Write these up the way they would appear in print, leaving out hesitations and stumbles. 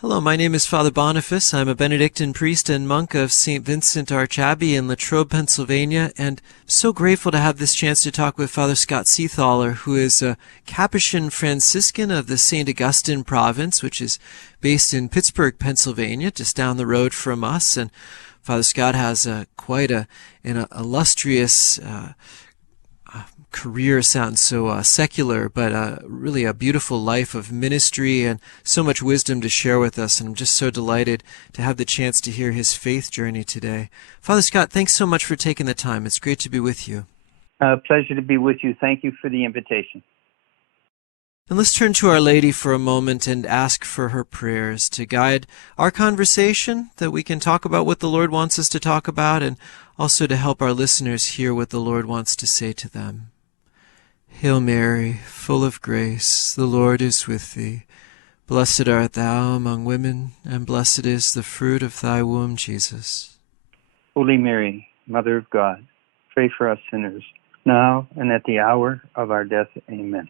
Hello, my name is Father Boniface. I'm a Benedictine priest and monk of St. Vincent Arch Abbey in Latrobe, Pennsylvania, and I'm so grateful to have this chance to talk with Father Scott Seethaler, who is a Capuchin Franciscan of the St. Augustine province, which is based in Pittsburgh, Pennsylvania, just down the road from us. And Father Scott has quite an illustrious career. Sounds so secular, but really a beautiful life of ministry and so much wisdom to share with us. And I'm just so delighted to have the chance to hear his faith journey today. Father Scott, thanks so much for taking the time. It's great to be with you. Pleasure to be with you. Thank you for the invitation. And let's turn to Our Lady for a moment and ask for her prayers to guide our conversation, that we can talk about what the Lord wants us to talk about, and also to help our listeners hear what the Lord wants to say to them. Hail Mary, full of grace, the Lord is with thee. Blessed art thou among women, and blessed is the fruit of thy womb, Jesus. Holy Mary, Mother of God, pray for us sinners, now and at the hour of our death. Amen.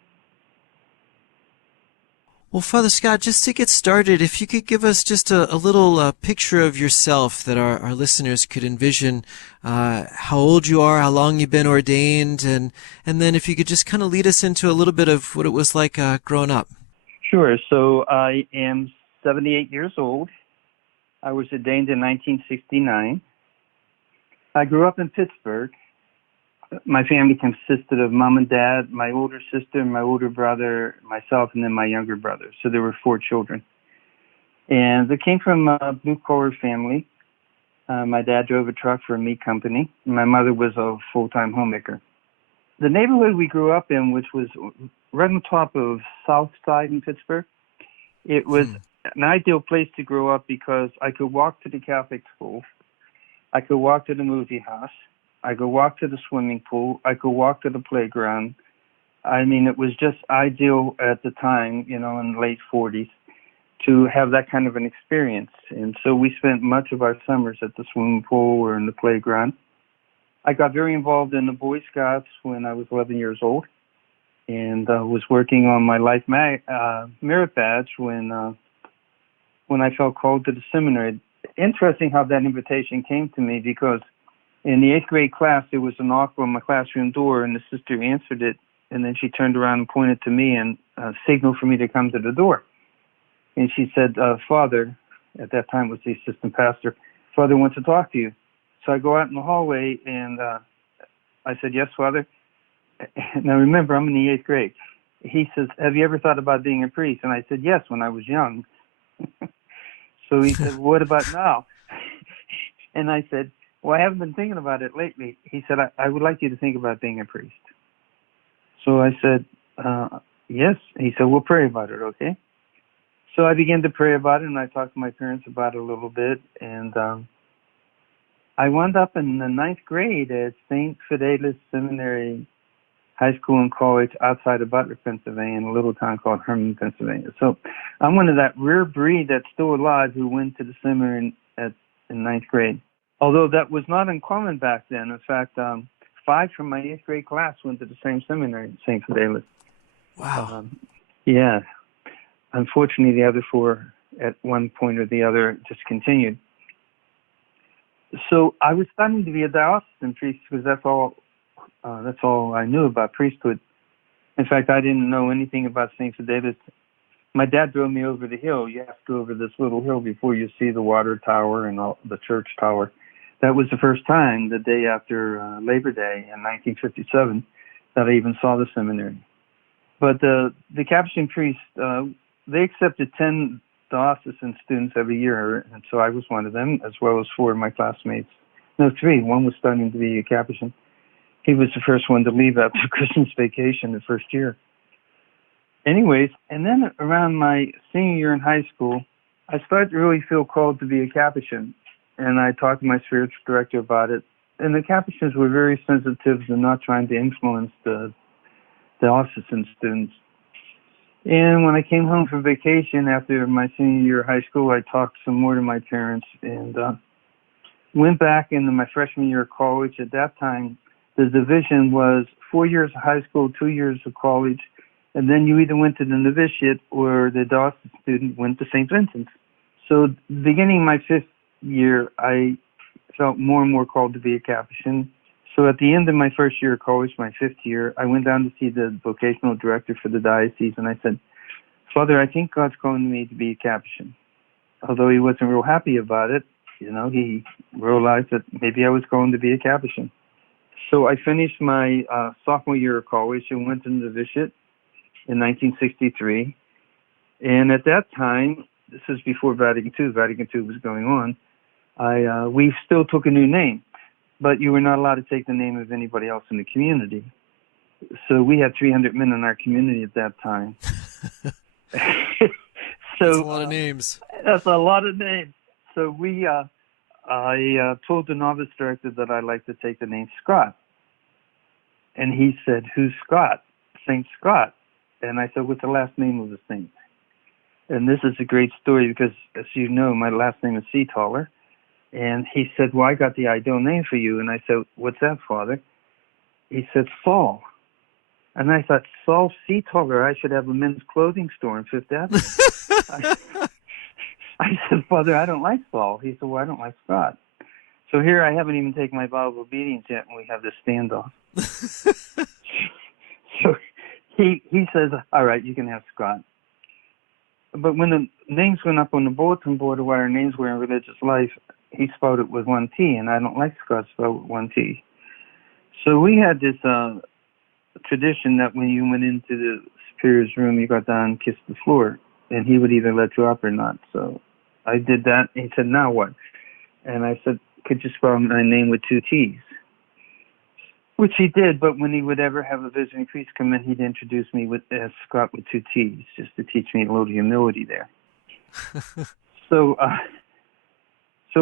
Well, Father Scott, just to get started, if you could give us just a little picture of yourself that our listeners could envision how old you are, how long you've been ordained, and then if you could just kind of lead us into a little bit of what it was like growing up. Sure. So I am 78 years old. I was ordained in 1969. I grew up in Pittsburgh. My family consisted of mom and dad, my older sister, my older brother, myself, and then my younger brother. So there were 4 children. And they came from a blue-collar family. My dad drove a truck for a meat company. My mother was a full-time homemaker. The neighborhood we grew up in, which was right on top of South Side in Pittsburgh, it was an ideal place to grow up because I could walk to the Catholic school. I could walk to the movie house. I could walk to the swimming pool. I could walk to the playground. I mean, it was just ideal at the time, in the late 40s, to have that kind of an experience. And so we spent much of our summers at the swimming pool or in the playground. I got very involved in the Boy Scouts when I was 11 years old, and was working on my life merit badge when I felt called to the seminary. Interesting how that invitation came to me, because in the 8th grade class, there was a knock on my classroom door, and the sister answered it, and then she turned around and pointed to me and signaled for me to come to the door. And she said, Father, at that time was the assistant pastor, Father wants to talk to you. So I go out in the hallway, and I said, yes, Father. Now remember, I'm in the 8th grade. He says, have you ever thought about being a priest? And I said, yes, when I was young. So he said, what about now? And I said, well, I haven't been thinking about it lately. He said, I would like you to think about being a priest. So I said, yes. He said, we'll pray about it, okay? So I began to pray about it, and I talked to my parents about it a little bit. And I wound up in the 9th grade at St. Fidelis Seminary High School and College outside of Butler, Pennsylvania, in a little town called Herman, Pennsylvania. So I'm one of that rare breed that's still alive who went to the seminary in 9th grade. Although that was not uncommon back then. In fact, 5 from my 8th grade class went to the same seminary, St. Fidelis. Wow. Yeah. Unfortunately, the other 4, at one point or the other, discontinued. So I was studying to be a diocesan priest because that's all I knew about priesthood. In fact, I didn't know anything about St. Fidelis. My dad drove me over the hill. You have to go over this little hill before you see the water tower and the church tower. That was the first time, the day after Labor Day in 1957, that I even saw the seminary. But the Capuchin priests, they accepted 10 diocesan students every year, and so I was one of them, as well as 4 of my classmates. No, 3. One was studying to be a Capuchin. He was the first one to leave after Christmas vacation the first year. Anyways, and then around my senior year in high school, I started to really feel called to be a Capuchin, and I talked to my spiritual director about it. And the Capuchins were very sensitive to not trying to influence the diocesan students. And when I came home from vacation after my senior year of high school, I talked some more to my parents and went back into my freshman year of college. At that time, the division was 4 years of high school, 2 years of college, and then you either went to the novitiate or the diocesan student went to St. Vincent's. So beginning my 5th year, I felt more and more called to be a Capuchin. So at the end of my first year of college, my 5th year, I went down to see the vocational director for the diocese, and I said, Father, I think God's calling me to be a Capuchin. Although he wasn't real happy about it, he realized that maybe I was going to be a Capuchin. So I finished my sophomore year of college and went into the novitiate in 1963. And at that time, this is before Vatican II. Vatican II was going on. We still took a new name, but you were not allowed to take the name of anybody else in the community. So we had 300 men in our community at that time. That's a lot of names. That's a lot of names. So I told the novice director that I'd like to take the name Scott. And he said, who's Scott? Saint Scott. And I said, what's the last name of the saint? And this is a great story because, as you know, my last name is Seethaler. And he said, well, I got the ideal name for you. And I said, what's that, Father? He said, Saul. And I thought, Saul Seethaler, I should have a men's clothing store on Fifth Avenue. I said, Father, I don't like Saul. He said, well, I don't like Scott. So here I haven't even taken my vow of obedience yet, and we have this standoff. So he says, all right, you can have Scott. But when the names went up on the bulletin board of what our names were in religious life, he spelled it with one T, and I don't like Scott spelled with one T. So we had this tradition that when you went into the superior's room, you got down and kissed the floor, and he would either let you up or not. So I did that, and he said, now what? And I said, could you spell my name with two T's? Which he did, but when he would ever have a visiting priest come in, he'd introduce me as Scott with two T's, just to teach me a little humility there. So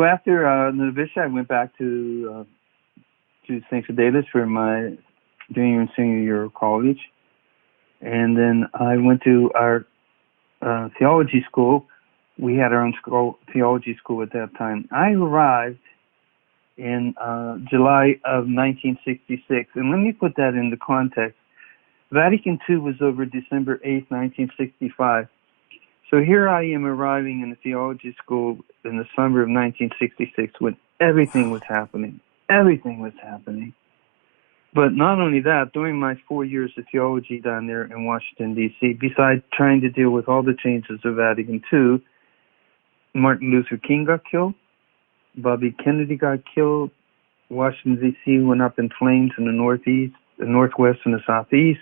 after the novitiate, I went back to St. Fidelis for my junior and senior year of college. And then I went to our theology school. We had our own theology school at that time. I arrived in July of 1966. And let me put that into context. Vatican II was over December 8th, 1965. So here I am arriving in the theology school in the summer of 1966 when everything was happening. Everything was happening. But not only that, during my 4 years of theology down there in Washington, D.C., besides trying to deal with all the changes of Vatican II, Martin Luther King got killed, Bobby Kennedy got killed, Washington, D.C. went up in flames in the northeast, the northwest, and the southeast.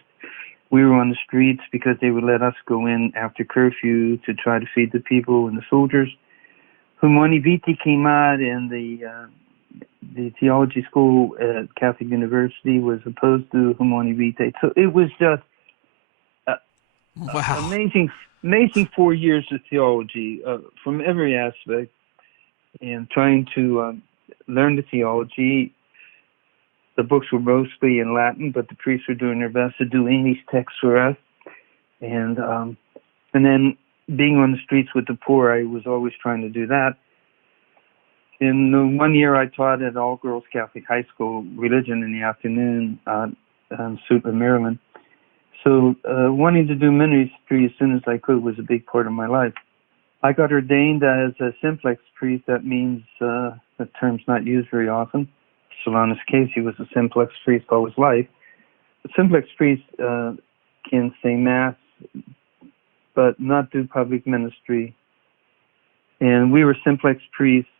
We were on the streets because they would let us go in after curfew to try to feed the people and the soldiers. Humani Vitae came out, and the theology school at Catholic University was opposed to Humani Vitae. So it was just wow. amazing 4 years of theology from every aspect, and trying to learn the theology. The books were mostly in Latin, but the priests were doing their best to do English texts for us. And then being on the streets with the poor, I was always trying to do that. In the 1 year I taught at all-girls Catholic high school religion in the afternoon in Suitland, Maryland. So wanting to do ministry as soon as I could was a big part of my life. I got ordained as a simplex priest. That means the term's not used very often. Solanus Casey was a simplex priest all his life. A simplex priest can say Mass, but not do public ministry. And we were simplex priests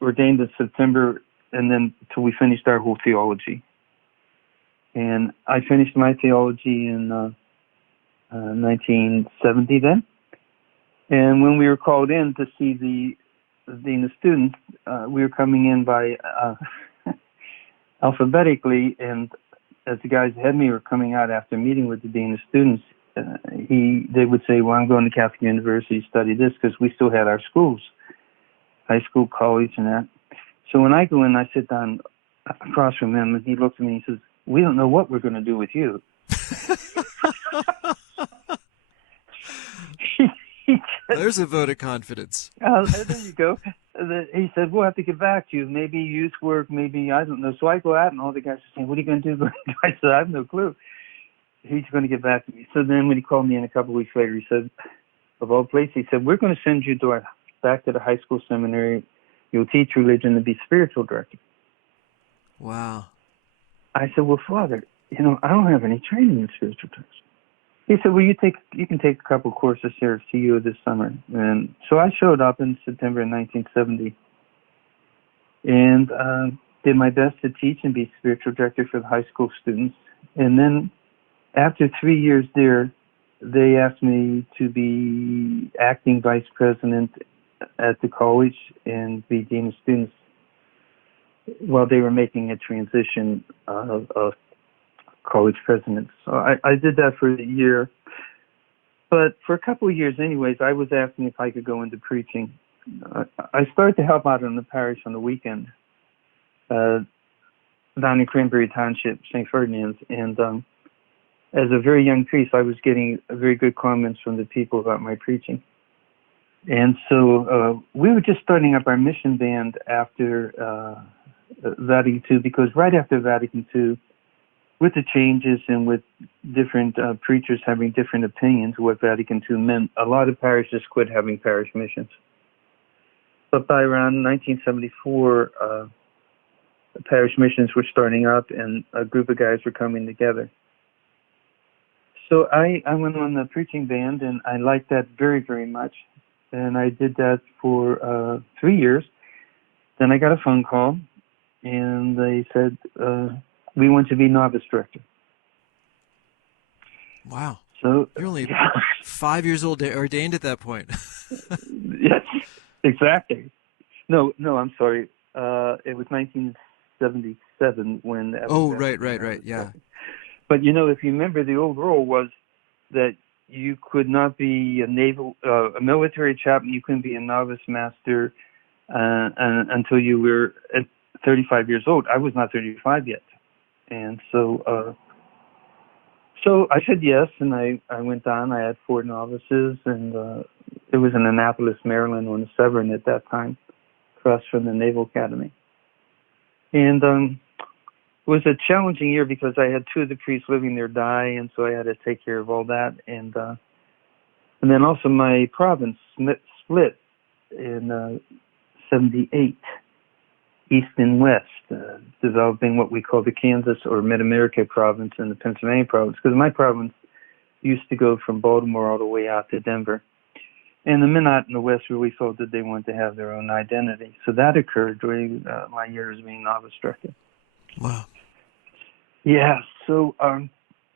ordained in September, and then till we finished our whole theology. And I finished my theology in 1970 then. And when we were called in to see the dean of students, we were coming in by alphabetically, and as the guys ahead of me were coming out after meeting with the dean of students, they would say, well, I'm going to Catholic University to study this, because we still had our schools, high school, college, and that. So when I go in, I sit down across from him, and he looks at me and he says, we don't know what we're going to do with you. There's a vote of confidence. There you go. He said, we'll have to get back to you. Maybe youth work, maybe, I don't know. So I go out, and all the guys are saying, what are you going to do? I said, I have no clue. He's going to get back to me. So then when he called me in a couple of weeks later, he said, of all places, he said, we're going to send you to back to the high school seminary. You'll teach religion and be spiritual director. Wow. I said, well, Father, I don't have any training in spiritual direction. He said, well, you can take a couple courses here at CU this summer. And so I showed up in September of 1970 and did my best to teach and be spiritual director for the high school students. And then after 3 years there, they asked me to be acting vice president at the college and be dean of students while they were making a transition of college presidents. So I did that for a year. But for a couple of years anyways, I was asking if I could go into preaching. I started to help out in the parish on the weekend down in Cranberry Township, St. Ferdinand's. And as a very young priest, I was getting very good comments from the people about my preaching. And so we were just starting up our mission band after Vatican II, because right after Vatican II, with the changes and with different preachers having different opinions of what Vatican II meant, a lot of parishes quit having parish missions. But by around 1974, parish missions were starting up and a group of guys were coming together. So I went on the preaching band, and I liked that very, very much. And I did that for 3 years. Then I got a phone call, and they said, we want to be novice director. Wow. So you're only 5 years old, ordained at that point. Yes, exactly. No, I'm sorry. It was 1977 when... Oh, right, yeah. But, if you remember, the old rule was that you could not be a military chaplain, you couldn't be a novice master until you were at 35 years old. I was not 35 yet. And so I said yes, and I went on. I had 4 novices, and it was in Annapolis, Maryland, on the Severn at that time, across from the Naval Academy. And it was a challenging year because I had 2 of the priests living there die, and so I had to take care of all that. And then also my province split in 78, east and west, developing what we call the Kansas or Mid-America province and the Pennsylvania province, because my province used to go from Baltimore all the way out to Denver. And the Minot in the West really felt that they wanted to have their own identity. So that occurred during my years being novice director. Wow. Yeah, so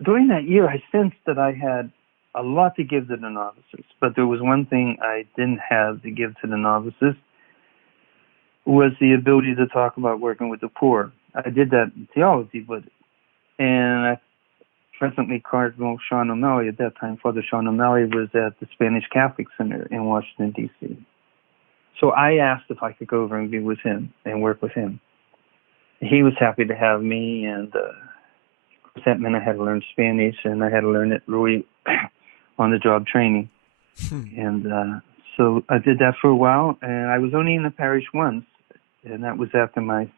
during that year, I sensed that I had a lot to give to the novices, but there was one thing I didn't have to give to the novices, was the ability to talk about working with the poor. I did that in theology, and I presently Cardinal Sean O'Malley, at that time, Father Sean O'Malley, was at the Spanish Catholic Center in Washington, D.C. So I asked if I could go over and be with him and work with him. He was happy to have me, and that meant I had to learn Spanish, and I had to learn it really on-the-job training. And so I did that for a while, and I was only in the parish once, and that was after my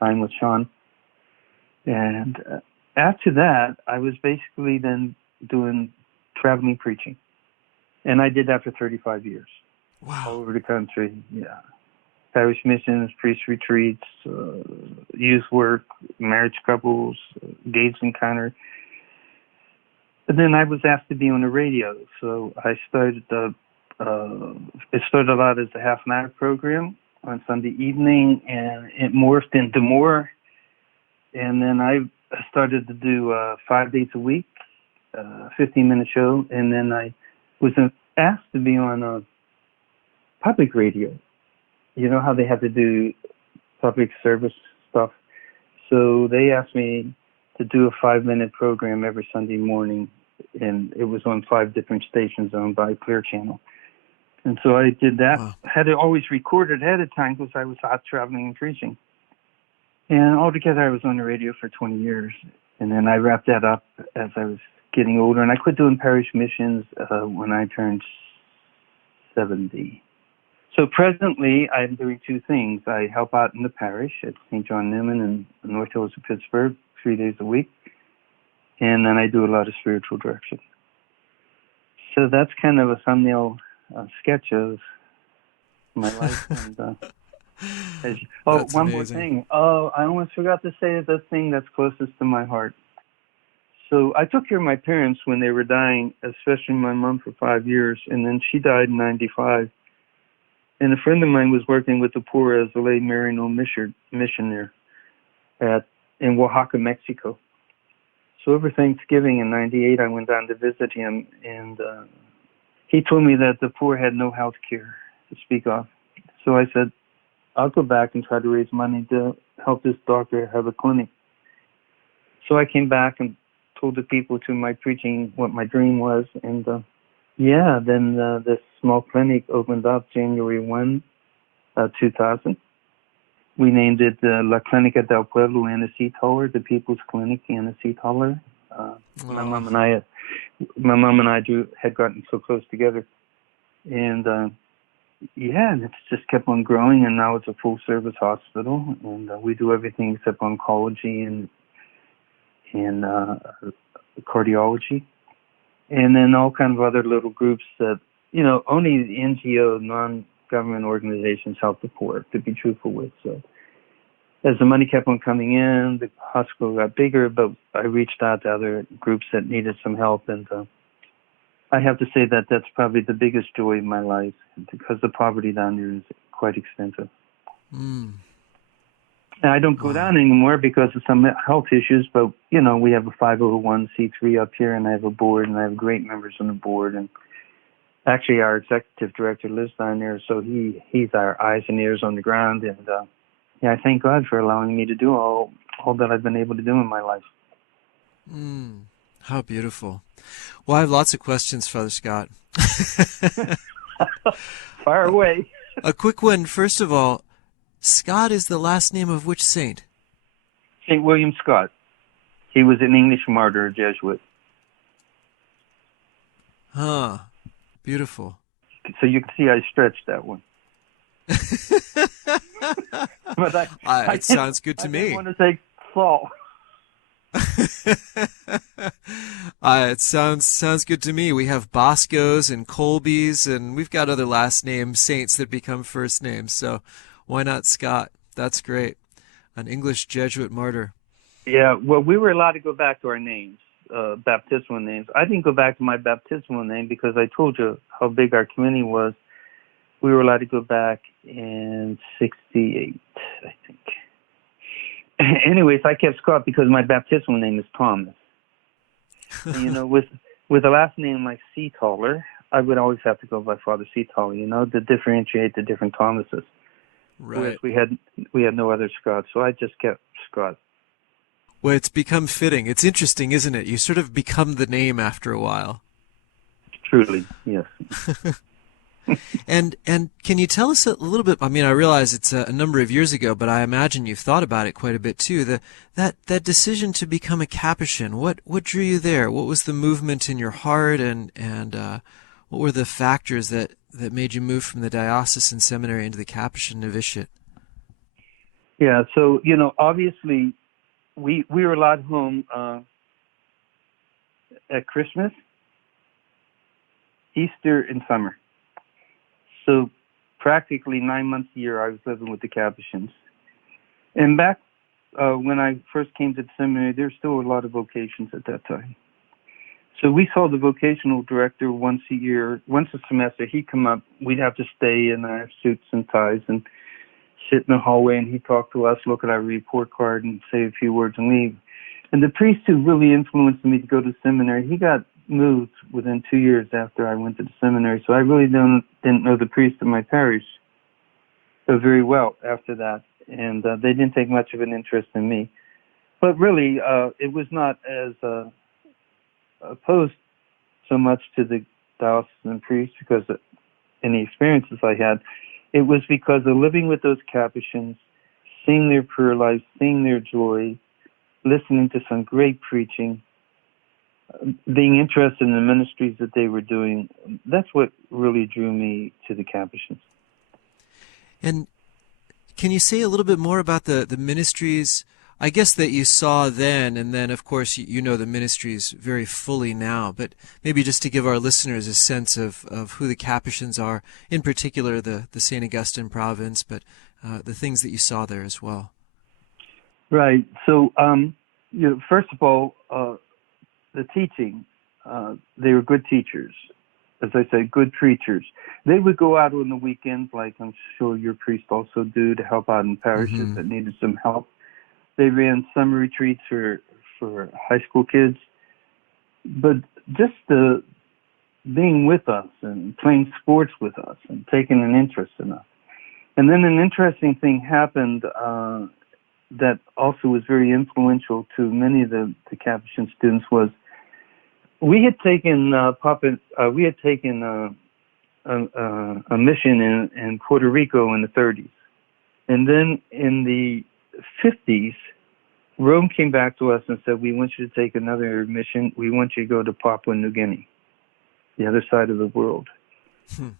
time with Sean. And after that, I was basically then doing traveling preaching. And I did that for 35 years. Wow. All over the country, yeah. Parish missions, priest retreats, youth work, marriage couples, gates encounter. And then I was asked to be on the radio, so I started it started out as a half-an-hour program on Sunday evening, and it morphed into more. And then I started to do 5 days a week, 15-minute show, and then I was asked to be on public radio. You know how they have to do public service stuff? So they asked me to do a 5-minute program every Sunday morning, and it was on 5 different stations owned by Clear Channel. And so I did that. Wow. Had it always recorded ahead of time because I was out traveling and preaching. And altogether, I was on the radio for 20 years. And then I wrapped that up as I was getting older. And I quit doing parish missions when I turned 70. So presently, I'm doing 2 things. I help out in the parish at St. John Newman in the North Hills of Pittsburgh 3 days a week. And then I do a lot of spiritual direction. So that's kind of a thumbnail sketch of my life. And That's one more amazing. thing. Oh, I almost forgot to say the thing that's closest to my heart. So I took care of my parents when they were dying, especially my mom for 5 years, and then she died in '95. And a friend of mine was working with the poor as a lay Marino missionary in Oaxaca, Mexico. So over Thanksgiving in '98, I went down to visit him, and he told me that the poor had no health care to speak of. So I said, I'll go back and try to raise money to help this doctor have a clinic. So I came back and told the people to my preaching what my dream was, and then this small clinic opened up January 1, 2000. We named it La Clínica del Pueblo Anna Seethaler, the People's Clinic Anna Seethaler. My mom and I had gotten so close together, and and it's just kept on growing, and now it's a full-service hospital, and we do everything except oncology and cardiology, and then all kinds of other little groups that, only the NGO, non-government organizations help the poor, to be truthful with. So as the money kept on coming in, the hospital got bigger, but I reached out to other groups that needed some help, and I have to say that that's probably the biggest joy in my life, because the poverty down there is quite extensive. Mm. And I don't go down anymore because of some health issues, but, we have a 501c3 up here, and I have a board, and I have great members on the board. And actually, our executive director lives down there, so he's our eyes and ears on the ground. And, I thank God for allowing me to do all that I've been able to do in my life. How beautiful. Well, I have lots of questions, Father Scott. Fire away. A quick one. First of all, Scott is the last name of which saint? St. William Scott. He was an English martyr, a Jesuit. Huh. Beautiful. So you can see I stretched that one. But it sounds good to I me. didn't want to say Saul. It sounds good to me. We have Boscos and Colbys, and we've got other last name saints that become first names. So why not Scott? That's great. An English Jesuit martyr. Yeah, well, we were allowed to go back to our names, baptismal names. I didn't go back to my baptismal name because I told you how big our community was. We were allowed to go back in '68, I think. Anyways, I kept Scott because my baptismal name is Thomas. And, with a last name like Seethaler, I would always have to go by Father Seethaler, to differentiate the different Thomases. Right. Whereas we had no other Scott, so I just kept Scott. Well, it's become fitting. It's interesting, isn't it? You sort of become the name after a while. Truly, yes. And can you tell us a little bit? I mean, I realize it's a number of years ago, but I imagine you've thought about it quite a bit too. That decision to become a Capuchin. What drew you there? What was the movement in your heart, and what were the factors that made you move from the diocesan seminary into the Capuchin novitiate? Yeah, so obviously we were allowed home at Christmas, Easter, and summer. So practically 9 months a year I was living with the Capuchins. And back when I first came to the seminary, there were still a lot of vocations at that time. So we saw the vocational director once a semester. He'd come up, we'd have to stay in our suits and ties and sit in the hallway, and he'd talk to us, look at our report card, and say a few words and leave. And the priest who really influenced me to go to seminary, he got moved within 2 years after I went to the seminary. So I really didn't know the priest of my parish very well after that. And they didn't take much of an interest in me. But really, it was not as opposed so much to the diocesan priest because of any experiences I had. It was because of living with those Capuchins, seeing their prayer life, seeing their joy, listening to some great preaching, being interested in the ministries that they were doing. That's what really drew me to the Capuchins. And can you say a little bit more about the ministries? I guess that you saw then, and then of course you know the ministries very fully now, but maybe just to give our listeners a sense of who the Capuchins are, in particular the St. Augustine province, but the things that you saw there as well. Right. So, first of all, the teaching, they were good teachers. As I said, good preachers. They would go out on the weekends, like I'm sure your priest also do, to help out in parishes that needed some help. They ran summer retreats for high school kids. But just being with us and playing sports with us and taking an interest in us. And then an interesting thing happened that also was very influential to many of the Capuchin students was we had taken a mission in Puerto Rico in the 30s, and then in the 50s, Rome came back to us and said, "We want you to take another mission. We want you to go to Papua New Guinea, the other side of the world."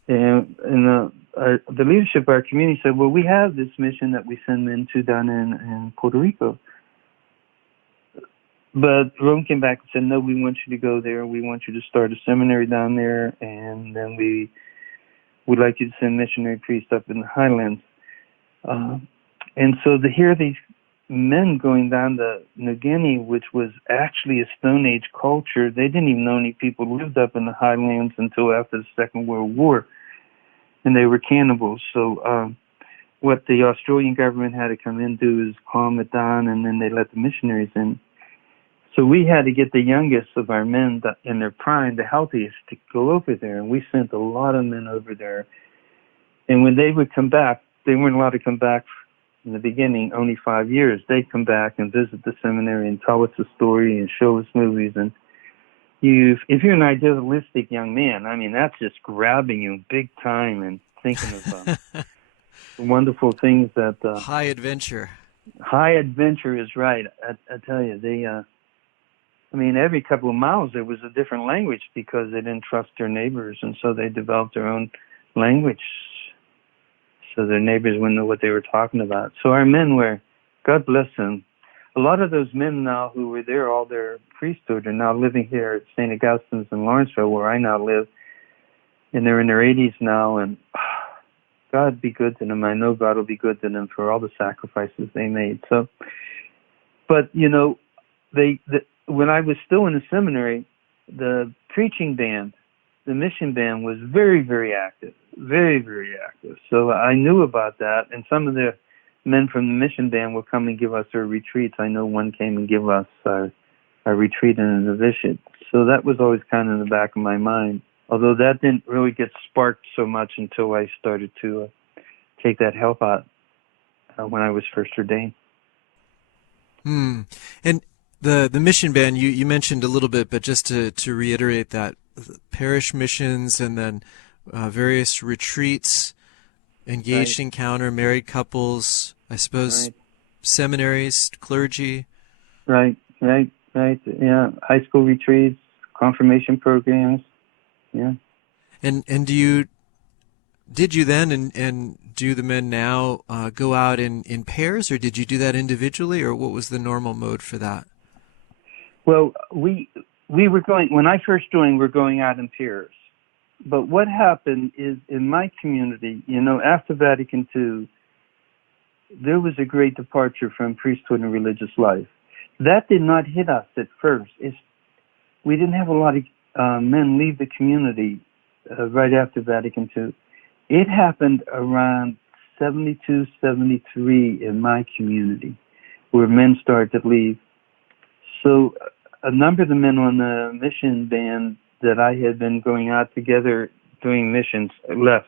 And the leadership of our community said, "Well, we have this mission that we send men to down in Puerto Rico." But Rome came back and said, "No, we want you to go there. We want you to start a seminary down there, and then we would like you to send missionary priests up in the highlands." And so to hear these men going down to New Guinea, which was actually a Stone Age culture, they didn't even know any people who lived up in the highlands until after the Second World War, and they were cannibals. So what the Australian government had to come in and do is calm it down, and then they let the missionaries in. So we had to get the youngest of our men in their prime, the healthiest, to go over there. And we sent a lot of men over there. And when they would come back, they weren't allowed to come back in the beginning, only 5 years. They'd come back and visit the seminary and tell us a story and show us movies. And if you're an idealistic young man, I mean, that's just grabbing you big time and thinking of wonderful things that... high adventure. High adventure is right. I tell you, every couple of miles there was a different language because they didn't trust their neighbors, and so they developed their own language so their neighbors wouldn't know what they were talking about. So our men were, God bless them, a lot of those men now who were there all their priesthood are now living here at St. Augustine's in Lawrenceville, where I now live, and they're in their 80s now, and God be good to them. I know God will be good to them for all the sacrifices they made. So, but, when I was still in the seminary, the preaching band, the mission band was very, very active, very, very active. So I knew about that, and some of the men from the mission band would come and give us our retreats. I know one came and gave us our retreat in a novitiate. So that was always kind of in the back of my mind, although that didn't really get sparked so much until I started to take that help out when I was first ordained. And the mission band, you mentioned a little bit, but just to reiterate that, parish missions and then various retreats, engaged encounter, married couples, I suppose, seminaries, clergy. Right. Yeah, high school retreats, confirmation programs. Yeah. And did you then and do the men now go out in pairs, or did you do that individually, or what was the normal mode for that? Well, we were going, when I first joined, we're going out in pairs. But what happened is in my community, after Vatican II, there was a great departure from priesthood and religious life. That did not hit us at first. We didn't have a lot of men leave the community right after Vatican II. It happened around 72, 73 in my community, where men started to leave. So a number of the men on the mission band that I had been going out together doing missions left.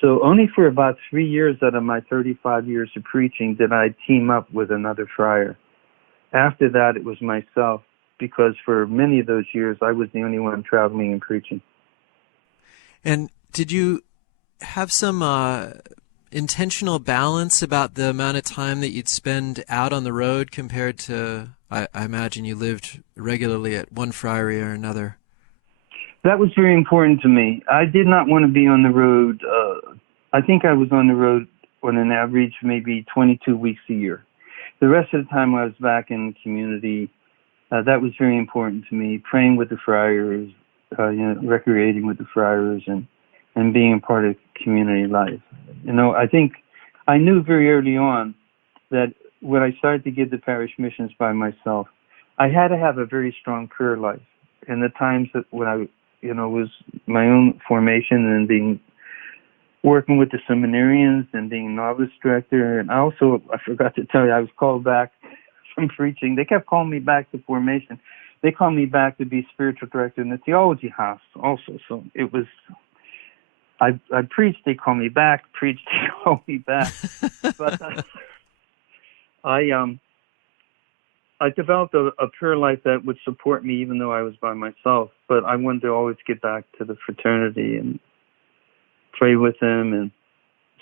So only for about 3 years out of my 35 years of preaching did I team up with another friar. After that, it was myself, because for many of those years, I was the only one traveling and preaching. And did you have some intentional balance about the amount of time that you'd spend out on the road compared to, I imagine you lived regularly at one friary or another? That was very important to me. I did not want to be on the road. I think I was on the road on an average maybe 22 weeks a year. the rest of the time I was back in the community, that was very important to me. Praying with the friars, recreating with the friars, and being a part of community life. I think I knew very early on that when I started to give the parish missions by myself, I had to have a very strong prayer life. In the times that when I, was my own formation and working with the seminarians and being novice director, and I forgot to tell you, I was called back from preaching. They kept calling me back to formation. They called me back to be spiritual director in the theology house also. So it was, I preached, they called me back, preached, they called me back. But I developed a prayer life that would support me even though I was by myself. But I wanted to always get back to the fraternity and pray with them and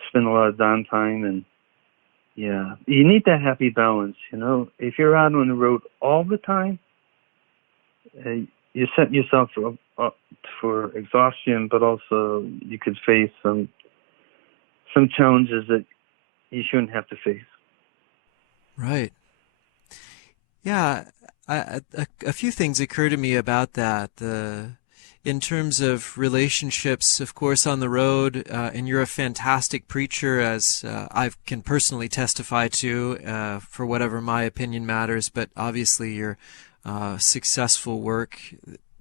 spend a lot of downtime. And yeah, you need that happy balance. If you're out on the road all the time, you set yourself up for exhaustion, but also you could face some challenges that you shouldn't have to face. Right. Yeah, a few things occur to me about that. In terms of relationships, of course, on the road, and you're a fantastic preacher, as I can personally testify to, for whatever my opinion matters, but obviously your successful work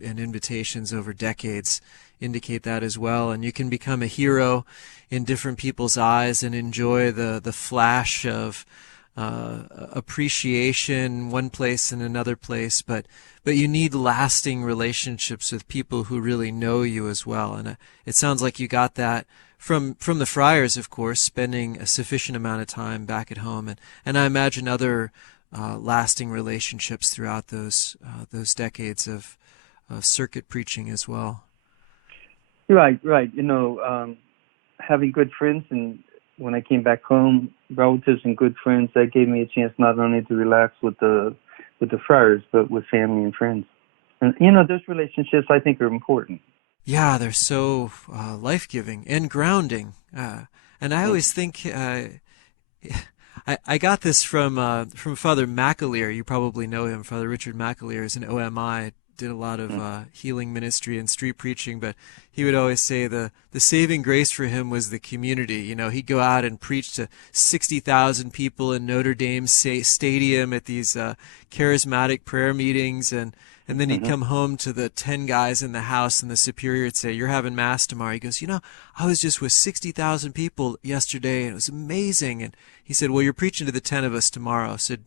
and invitations over decades indicate that as well. And you can become a hero in different people's eyes and enjoy the flash of appreciation one place and another place, but you need lasting relationships with people who really know you as well. And it sounds like you got that from the friars, of course, spending a sufficient amount of time back at home, and I imagine other lasting relationships throughout those decades of circuit preaching as well. Right. Having good friends, and when I came back home, relatives and good friends, that gave me a chance not only to relax with the friars, but with family and friends. And those relationships I think are important. Yeah, they're so life-giving and grounding. And I always think I got this from Father McAleer. You probably know him. Father Richard McAleer is an OMI. Did a lot of healing ministry and street preaching, but he would always say the saving grace for him was the community. He'd go out and preach to 60,000 people in Notre Dame Stadium at these charismatic prayer meetings, and then he'd come home to the 10 guys in the house, and the superior would say, "You're having mass tomorrow." He goes, "I was just with 60,000 people yesterday, and it was amazing." And he said, "Well, you're preaching to the 10 of us tomorrow, so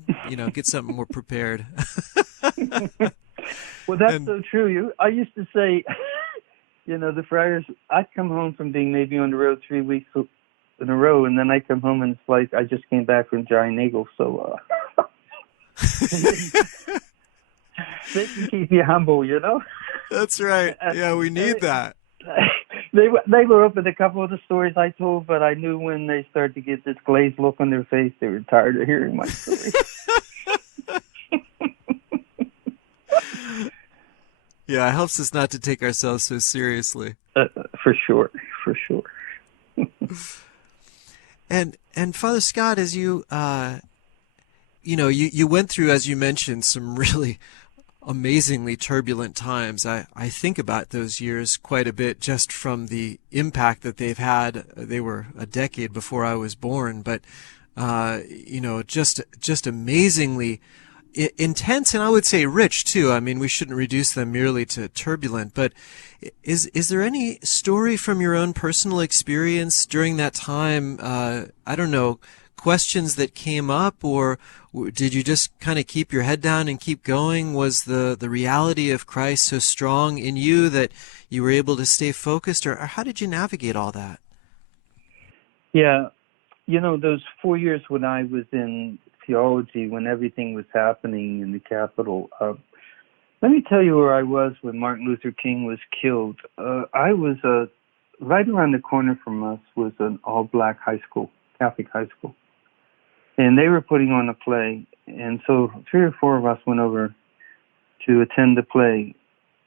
get something more prepared." Well, that's so true. I used to say, the friars, I'd come home from being maybe on the road 3 weeks in a row, and then I come home and it's like I just came back from Giant Eagle. So they can keep you humble, That's right. Yeah, we need that. They were open to a couple of the stories I told, but I knew when they started to get this glazed look on their face, they were tired of hearing my story. Yeah, it helps us not to take ourselves so seriously. For sure. And Father Scott, as you you went through, as you mentioned, some really amazingly turbulent times. I think about those years quite a bit just from the impact that they've had. They were a decade before I was born, but just amazingly intense, and I would say rich too. I mean, we shouldn't reduce them merely to turbulent, but is there any story from your own personal experience during that time, I don't know, questions that came up, or did you just kind of keep your head down and keep going? Was the reality of Christ so strong in you that you were able to stay focused, or how did you navigate all that? Yeah, those 4 years when I was in theology, when everything was happening in the Capitol, let me tell you where I was when Martin Luther King was killed. I was right around the corner from us was an all-black high school, Catholic high school, and they were putting on a play, and so 3 or 4 of us went over to attend the play,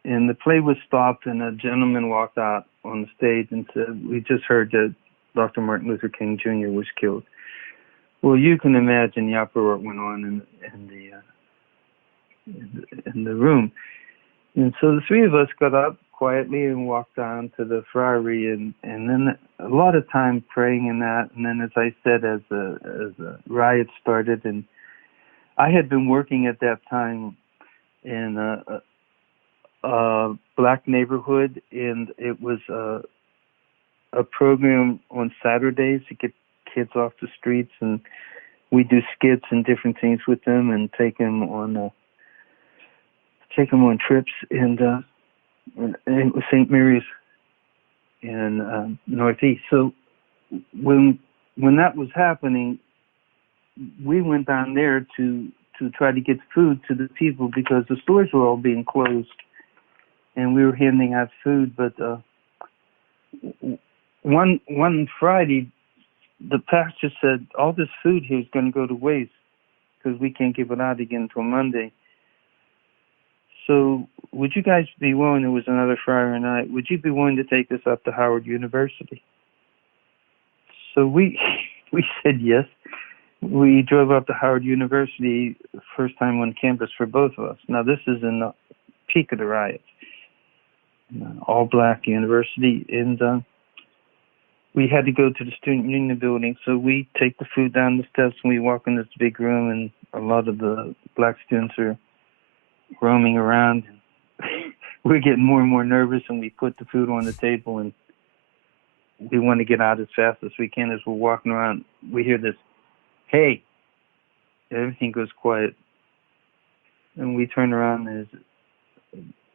and the play was stopped, and a gentleman walked out on the stage and said, "We just heard that Dr. Martin Luther King Jr. was killed." Well, you can imagine the uproar that went on in the room. And so the three of us got up quietly and walked down to the friary, and then a lot of time praying in that. And then, as I said, as the riot started, and I had been working at that time in a black neighborhood, and it was a program on Saturdays to get kids off the streets, and we do skits and different things with them and take them on trips, and it was St. Mary's in Northeast. So when that was happening, we went down there to try to get food to the people because the stores were all being closed, and we were handing out food. But one Friday, the pastor said, all this food here is going to go to waste because we can't give it out again until Monday. So would you guys be willing, it was another Friday night, would you be willing to take this up to Howard University? So we said yes. We drove up to Howard University, first time on campus for both of us. Now this is in the peak of the riots. All black university, and we had to go to the student union building, so we take the food down the steps and we walk in this big room, and a lot of the black students are roaming around. We're getting more and more nervous, and we put the food on the table, and we want to get out as fast as we can. As we're walking around, we hear this, "Hey!" Everything goes quiet, and we turn around, and there's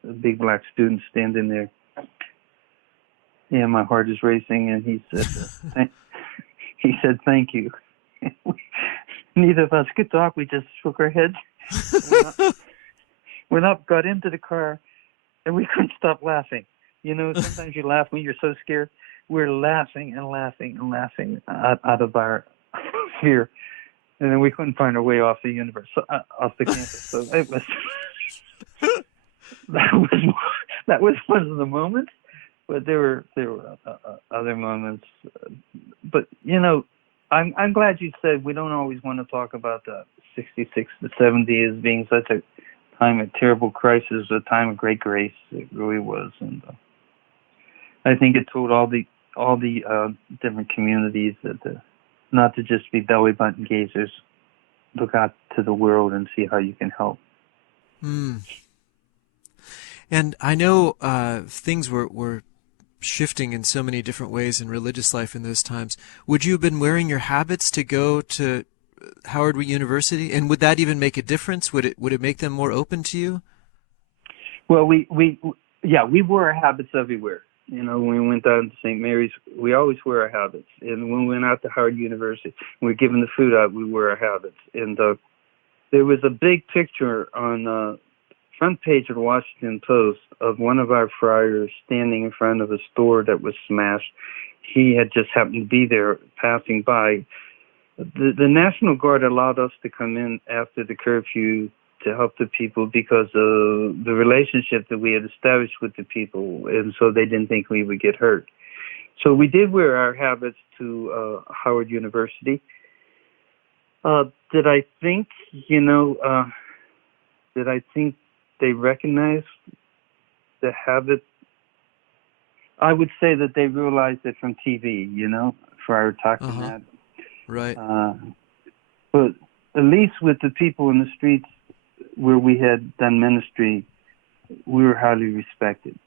a big black student standing there. Yeah, my heart is racing, and he said, "Thank you." Neither of us could talk. We just shook our heads. Went up, got into the car, and we couldn't stop laughing. You know, sometimes you laugh when you're so scared. We're laughing and laughing and laughing out of our fear, and then we couldn't find our way off the off the campus. So it was that was one of the moments. But there were other moments. But you know, I'm glad you said we don't always want to talk about the 66 to 70 as being such a time of terrible crisis, a time of great grace. It really was, and I think it told all the different communities that not to just be belly button gazers, look out to the world and see how you can help. And I know things were shifting in so many different ways in religious life in those times. Would you have been wearing your habits to go to Howard University, and would that even make a difference? Would it make them more open to you? Well, we wore our habits everywhere. You know, when we went down to St. Mary's, we always wear our habits. And when we went out to Howard University, we were giving the food out, we wear our habits. And there was a big picture on the front page of the Washington Post of one of our friars standing in front of a store that was smashed. He had just happened to be there passing by. The National Guard allowed us to come in after the curfew to help the people because of the relationship that we had established with the people, and so they didn't think we would get hurt. So we did wear our habits to Howard University. Did I think they recognized the habit? I would say that they realized it from TV, Friar talking that. Right. But at least with the people in the streets where we had done ministry, we were highly respected.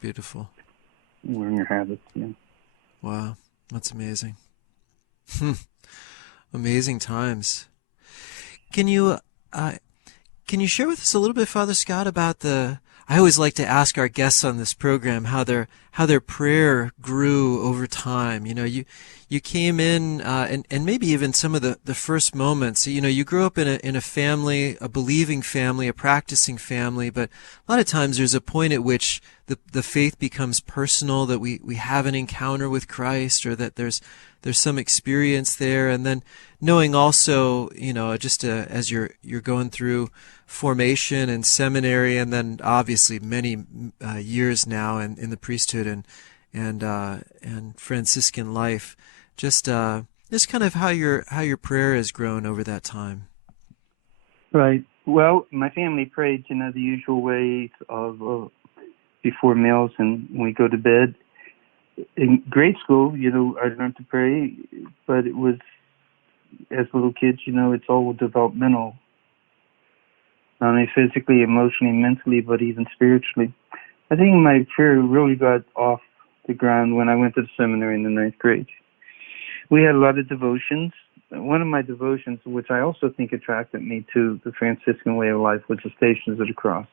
Beautiful. Wearing your habits, yeah. Wow, that's amazing. Amazing times. Can you share with us a little bit, Father Scott, about I always like to ask our guests on this program how their prayer grew over time. You came in and maybe even some of the first moments. You grew up in a family, a believing family, a practicing family, but a lot of times there's a point at which the faith becomes personal, that we have an encounter with Christ, or that there's some experience there, and then knowing also, just as you're going through formation and seminary, and then obviously many years now in the priesthood and Franciscan life, just Just kind of how your prayer has grown over that time. Right. Well, my family prayed, the usual ways of before meals and when we go to bed. In grade school, I learned to pray, but it was, as little kids, it's all developmental. Not only physically, emotionally, mentally, but even spiritually. I think my prayer really got off the ground when I went to the seminary in the 9th grade. We had a lot of devotions. One of my devotions, which I also think attracted me to the Franciscan way of life, was the Stations of the Cross.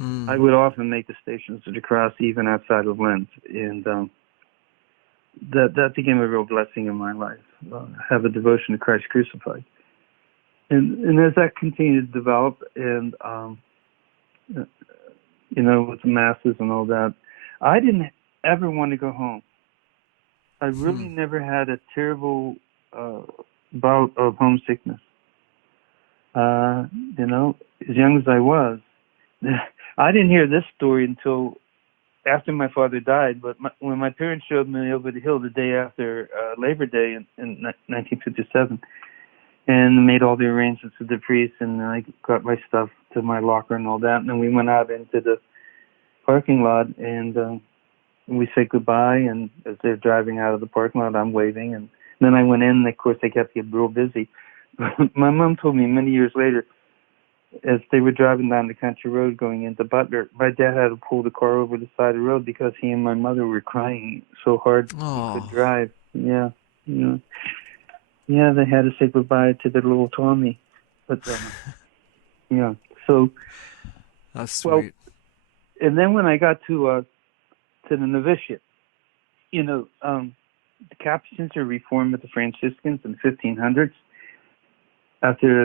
I would often make the Stations of the Cross even outside of Lent, and that became a real blessing in my life. Have a devotion to Christ crucified, and as that continued to develop, and with the masses and all that, I didn't ever want to go home. I really never had a terrible bout of homesickness. As young as I was, I didn't hear this story until after my father died, but when my parents showed me over the hill the day after Labor Day in 1957, and made all the arrangements with the priest, and I got my stuff to my locker and all that, and then we went out into the parking lot, and we said goodbye, and as they're driving out of the parking lot, I'm waving, and then I went in, and of course they kept getting real busy. My mom told me many years later, as they were driving down the country road going into Butler, my dad had to pull the car over the side of the road because he and my mother were crying so hard he could drive. Yeah, they had to say goodbye to their little Tommy. But yeah, so that's sweet. Well, and then when I got to the novitiate, the Capuchins were reformed with the Franciscans in the 1500s. After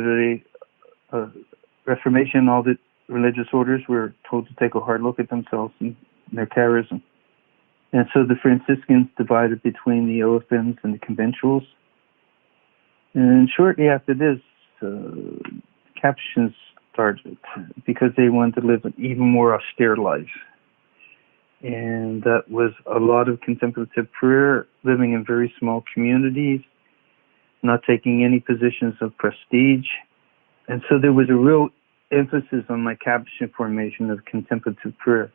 the Reformation, all the religious orders were told to take a hard look at themselves and their charism. And so the Franciscans divided between the OFMs and the conventuals. And shortly after this, Capuchins started because they wanted to live an even more austere life. And that was a lot of contemplative prayer, living in very small communities, not taking any positions of prestige. And so there was a real emphasis on my Capuchin formation of contemplative prayer.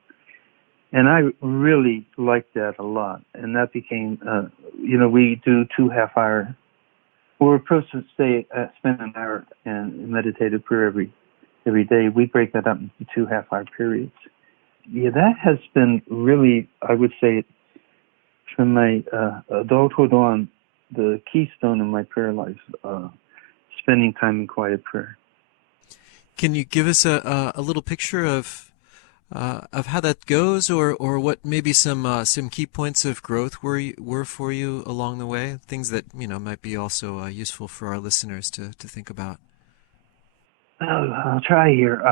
And I really liked that a lot. And that became, we do 2 half-hour. We're supposed to spend an hour in meditative prayer every day. We break that up into 2 half-hour periods. Yeah, that has been really, I would say, from my adulthood on, the keystone in my prayer life, spending time in quiet prayer. Can you give us a little picture of how that goes, or what maybe some key points of growth were for you along the way? Things that might be also useful for our listeners to think about. I'll try here.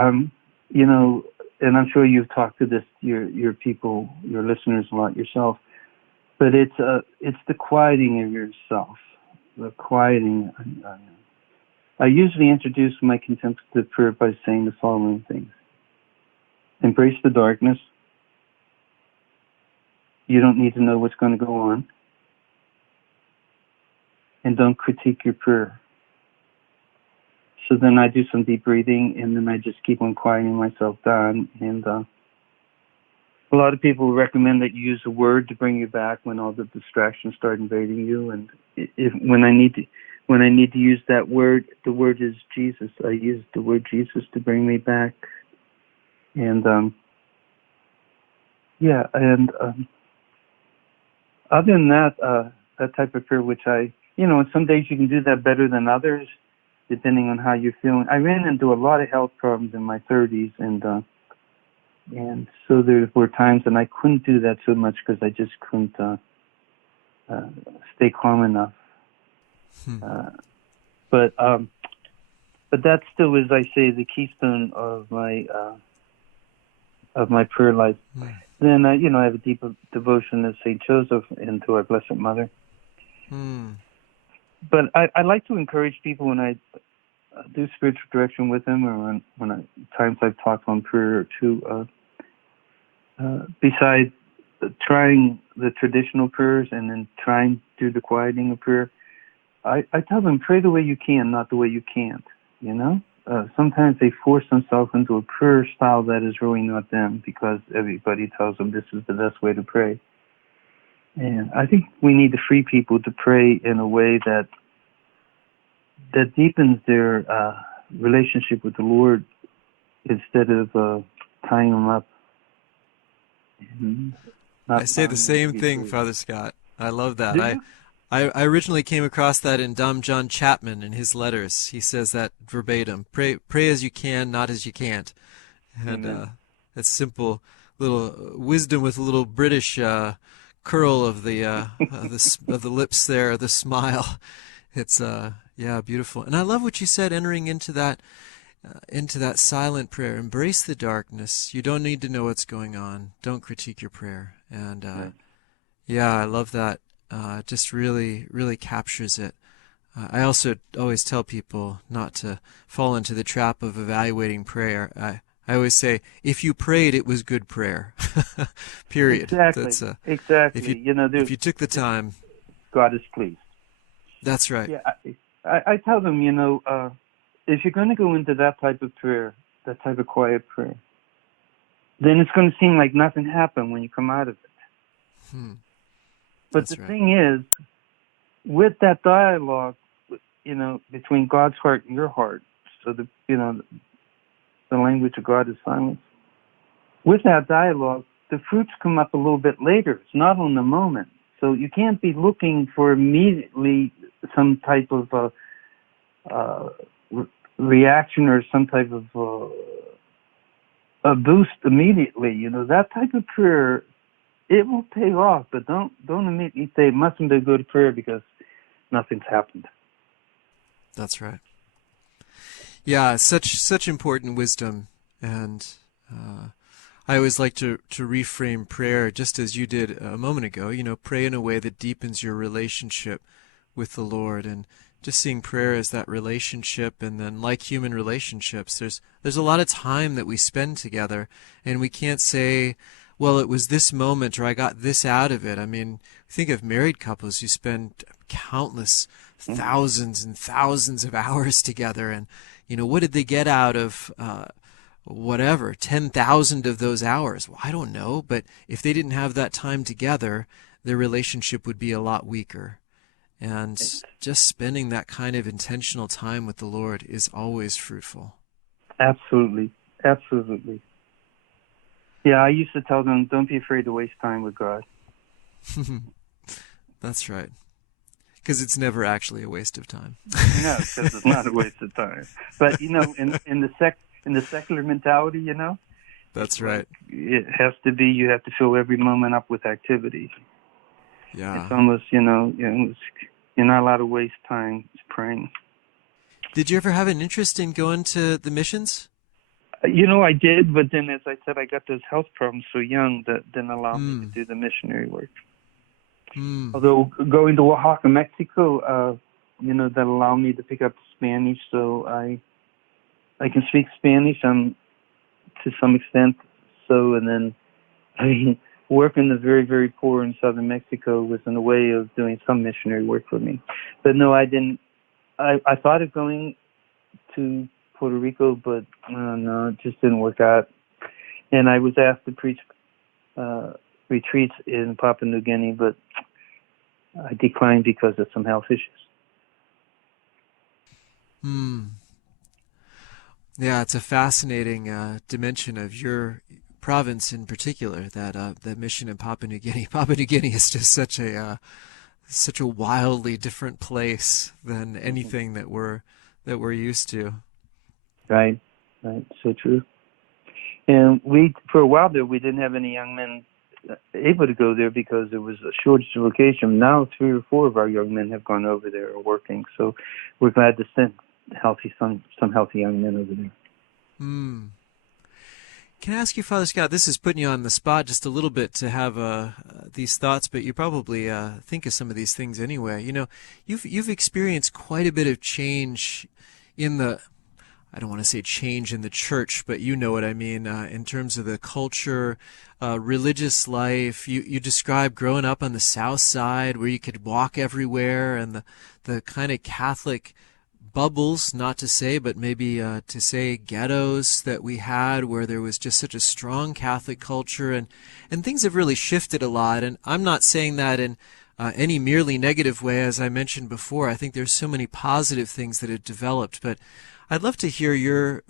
And I'm sure you've talked to your people, your listeners a lot yourself. But it's the quieting of yourself, the quieting. I usually introduce my contemplative prayer by saying the following things. Embrace the darkness. You don't need to know what's going to go on. And don't critique your prayer. So then I do some deep breathing, and then I just keep on quieting myself down. And a lot of people recommend that you use a word to bring you back when all the distractions start invading you. And when I need to use that word, the word is Jesus. I use the word Jesus to bring me back. And other than that, that type of prayer, which and some days you can do that better than others, depending on how you're feeling. I ran into a lot of health problems in my 30s, and so there were times when I couldn't do that so much because I just couldn't stay calm enough. But that still is, I say, the keystone of my prayer life. Then I have a deep devotion to Saint Joseph and to our Blessed Mother. But I like to encourage people when I do spiritual direction with them, or times I've talked on prayer, to beside trying the traditional prayers and then trying to do the quieting of prayer, I tell them, pray the way you can, not the way you can't, you know? Sometimes they force themselves into a prayer style that is really not them because everybody tells them this is the best way to pray. And I think we need to free people to pray in a way that deepens their relationship with the Lord instead of tying them up. I say the same thing, Father Scott. I love that. Do you? I originally came across that in Dom John Chapman in his letters. He says that verbatim. Pray as you can, not as you can't. And that's simple little wisdom with a little British curl of the lips there, the smile. It's beautiful. And I love what you said, entering into that silent prayer. Embrace the darkness. You don't need to know what's going on. Don't critique your prayer. And I love that. Just really, really captures it. I also always tell people not to fall into the trap of evaluating prayer. I always say, if you prayed, it was good prayer. Period. Exactly. Exactly. If you took the time, God is pleased. That's right. Yeah, I tell them, if you're going to go into that type of prayer, that type of quiet prayer, then it's going to seem like nothing happened when you come out of it. But the thing is, with that dialogue, between God's heart and your heart, so the language of God is silence. With that dialogue, the fruits come up a little bit later. It's not on the moment. So you can't be looking for immediately some type of reaction or some type of a boost immediately. That type of prayer, it will pay off, but don't immediately say it mustn't be a good prayer because nothing's happened. That's right. Yeah, such important wisdom, and I always like to reframe prayer just as you did a moment ago. Pray in a way that deepens your relationship with the Lord, and just seeing prayer as that relationship. And then, like human relationships, there's a lot of time that we spend together, and we can't say, well, it was this moment or I got this out of it. I mean, think of married couples who spend countless thousands and thousands of hours together, and what did they get out of whatever 10,000 of those hours? Well, I don't know, but if they didn't have that time together, their relationship would be a lot weaker. And just spending that kind of intentional time with the Lord is always fruitful. Absolutely. Absolutely. Yeah, I used to tell them, don't be afraid to waste time with God. That's right. Because it's never actually a waste of time. No, because it's not a waste of time. But, in the secular mentality, That's right. It has to be, you have to fill every moment up with activity. Yeah. It's almost, you're not allowed to waste time praying. Did you ever have an interest in going to the missions? I did, but then, as I said, I got those health problems so young that didn't allow me to do the missionary work. Although going to Oaxaca, Mexico, that allowed me to pick up Spanish, so I can speak Spanish to some extent. So, and then working the very, very poor in southern Mexico was in a way of doing some missionary work for me. But no, I didn't. I thought of going to Puerto Rico, but no, it just didn't work out. And I was asked to preach retreats in Papua New Guinea, but I declined because of some health issues. Yeah, it's a fascinating dimension of your province in particular, that mission in Papua New Guinea. Papua New Guinea is just such a wildly different place than anything that we're used to. Right, so true. And for a while there, we didn't have any young men able to go there because there was a shortage of vocation. Now 3 or 4 of our young men have gone over there or working, so we're glad to send some healthy young men over there. Can I ask you, Father Scott, this is putting you on the spot just a little bit to have these thoughts, but you probably think of some of these things anyway. You've experienced quite a bit of change in the, I don't want to say change in the church, but you know what I mean, in terms of the culture religious life. You described growing up on the South Side where you could walk everywhere, and the kind of Catholic bubbles, not to say, but maybe to say ghettos that we had, where there was just such a strong Catholic culture, and things have really shifted a lot. And I'm not saying that in any merely negative way, as I mentioned before. I think there's so many positive things that have developed, but I'd love to hear your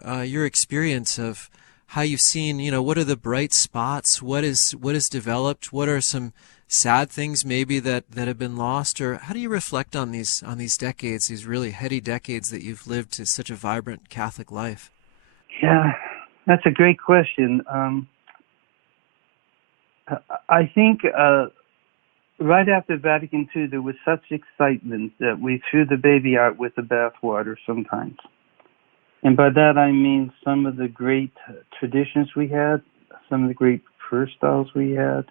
experience of how you've seen, what are the bright spots, what is developed, what are some sad things maybe that have been lost, or how do you reflect on these decades, these really heady decades that you've lived to such a vibrant Catholic life? Yeah, that's a great question. I think right after Vatican II, there was such excitement that we threw the baby out with the bathwater sometimes. And by that I mean some of the great traditions we had, some of the great prayer styles we had,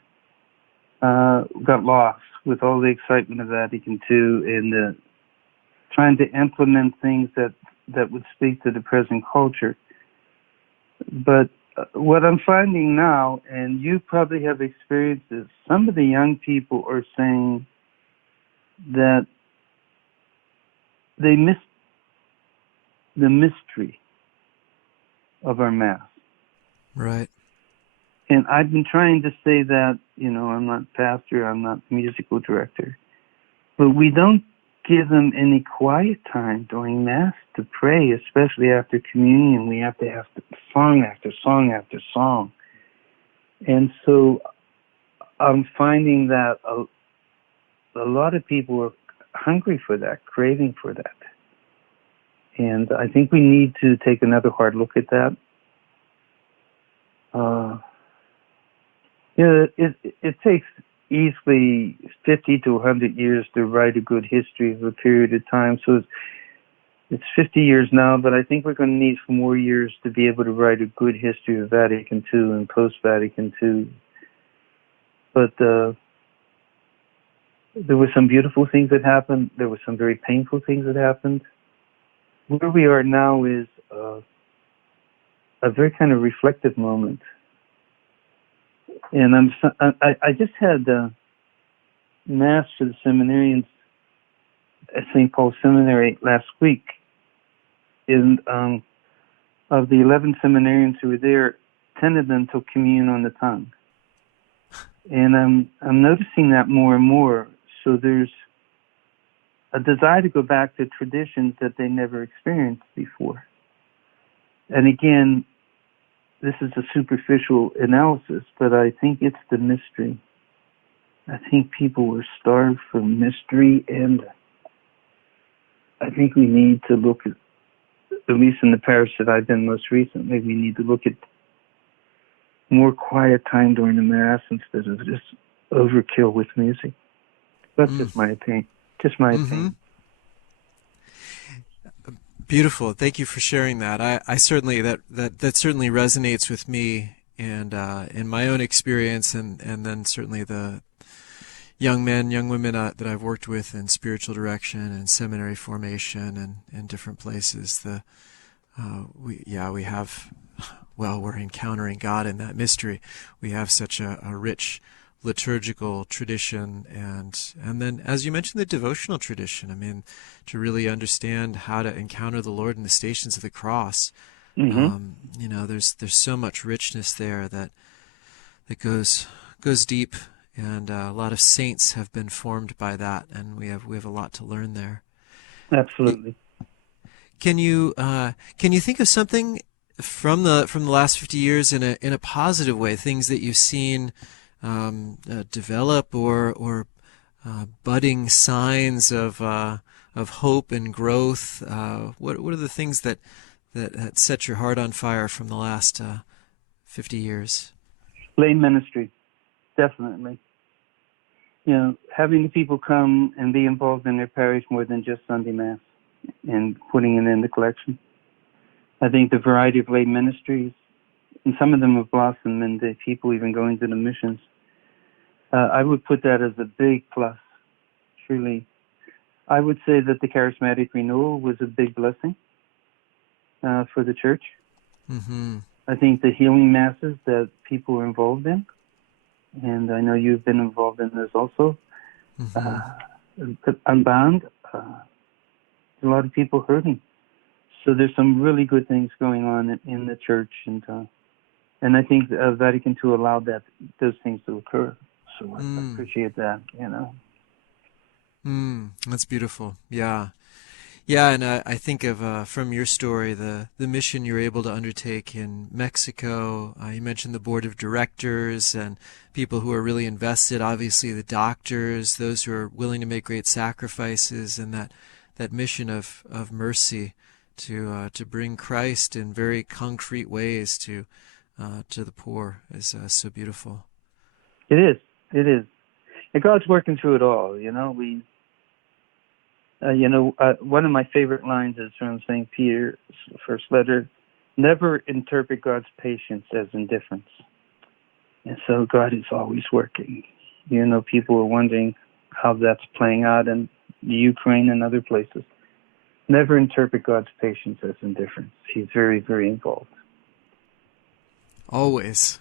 got lost with all the excitement of Vatican II and trying to implement things that would speak to the present culture. But what I'm finding now, and you probably have experienced this, some of the young people are saying that they miss the mystery of our Mass. Right. And I've been trying to say that, I'm not pastor, I'm not musical director, but we don't give them any quiet time during Mass to pray, especially after communion. We have to have song after song after song. And so I'm finding that a lot of people are hungry for that, craving for that. And I think we need to take another hard look at that. It takes easily 50 to 100 years to write a good history of a period of time. So it's 50 years now, but I think we're going to need some more years to be able to write a good history of Vatican II and post-Vatican II. But there were some beautiful things that happened. There were some very painful things that happened. Where we are now is a very kind of reflective moment. And I just had Mass for the seminarians at St. Paul Seminary last week. And of the 11 seminarians who were there, 10 of them took communion on the tongue. And I'm noticing that more and more. So there's a desire to go back to traditions that they never experienced before. And again, this is a superficial analysis, but I think it's the mystery. I think people were starved for mystery, and I think we need to look at least in the parish that I've been most recently, we need to look at more quiet time during the Mass instead of just overkill with music. That's just my opinion. Just my opinion. Beautiful. Thank you for sharing that. I certainly that certainly resonates with me, and in my own experience, and then certainly the young men, young women that I've worked with in spiritual direction and seminary formation and in different places. We have, we're encountering God in that mystery. We have such a rich liturgical tradition, and then, as you mentioned, the devotional tradition. I mean, to really understand how to encounter the Lord in the Stations of the Cross. There's so much richness there that goes deep, and a lot of saints have been formed by that, and we have a lot to learn there. Absolutely. Can you think of something from the last 50 years in a positive way, things that you've seen develop or budding signs of hope and growth? What are the things that set your heart on fire from the last 50 years? Lay ministry, definitely. Having the people come and be involved in their parish more than just Sunday Mass and putting it in the collection. I think the variety of lay ministries, and some of them have blossomed into people even going to the missions. I would put that as a big plus, truly. I would say that the charismatic renewal was a big blessing for the church. I think the healing masses that people were involved in and I know you've been involved in this also. Unbound, a lot of people hurting. So there's some really good things going on in the church, and I think Vatican II allowed those things to occur. So I appreciate that, That's beautiful. Yeah. Yeah, and I think of, from your story, the mission you're able to undertake in Mexico. You mentioned the board of directors and people who are really invested, obviously the doctors, those who are willing to make great sacrifices, and that mission of mercy to bring Christ in very concrete ways to the poor is so beautiful. It is. It is. And God's working through it all, We one of my favorite lines is from St. Peter's first letter: never interpret God's patience as indifference. And so God is always working. People are wondering how that's playing out in Ukraine and other places. Never interpret God's patience as indifference. He's very, very involved. Always.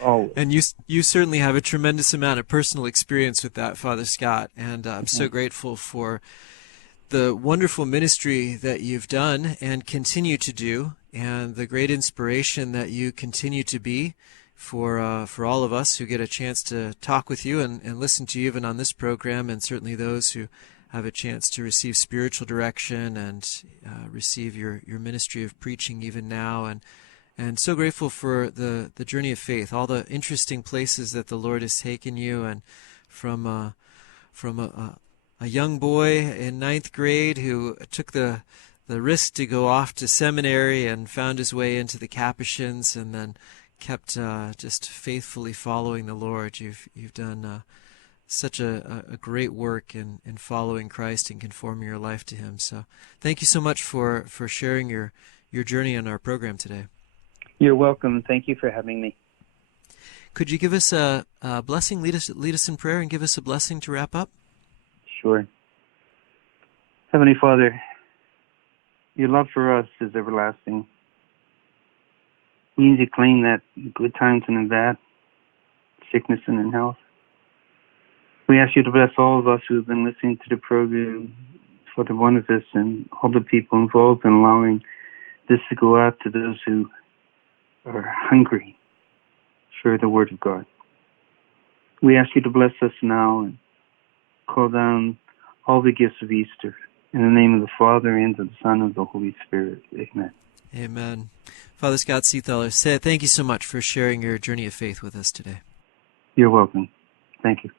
Always. And you certainly have a tremendous amount of personal experience with that, Father Scott, and I'm so grateful for the wonderful ministry that you've done and continue to do, and the great inspiration that you continue to be for all of us who get a chance to talk with you and listen to you even on this program, and certainly those who have a chance to receive spiritual direction and receive your ministry of preaching even now, and so grateful for the journey of faith, all the interesting places that the Lord has taken you, and from a young boy in 9th grade who took the risk to go off to seminary and found his way into the Capuchins, and then kept just faithfully following the Lord. You've done such a great work in following Christ and conforming your life to Him. So thank you so much for sharing your journey on our program today. You're welcome. Thank you for having me. Could you give us a blessing, lead us in prayer, and give us a blessing to wrap up? Sure. Heavenly Father, your love for us is everlasting. We need to claim that in good times and in bad, sickness and in health. We ask you to bless all of us who have been listening to the program, for the Boniface and all the people involved in allowing this to go out to those who are hungry for the Word of God. We ask you to bless us now and call down all the gifts of Easter. In the name of the Father, and of the Son, and of the Holy Spirit. Amen. Amen. Father Scott Seethaler, thank you so much for sharing your journey of faith with us today. You're welcome. Thank you.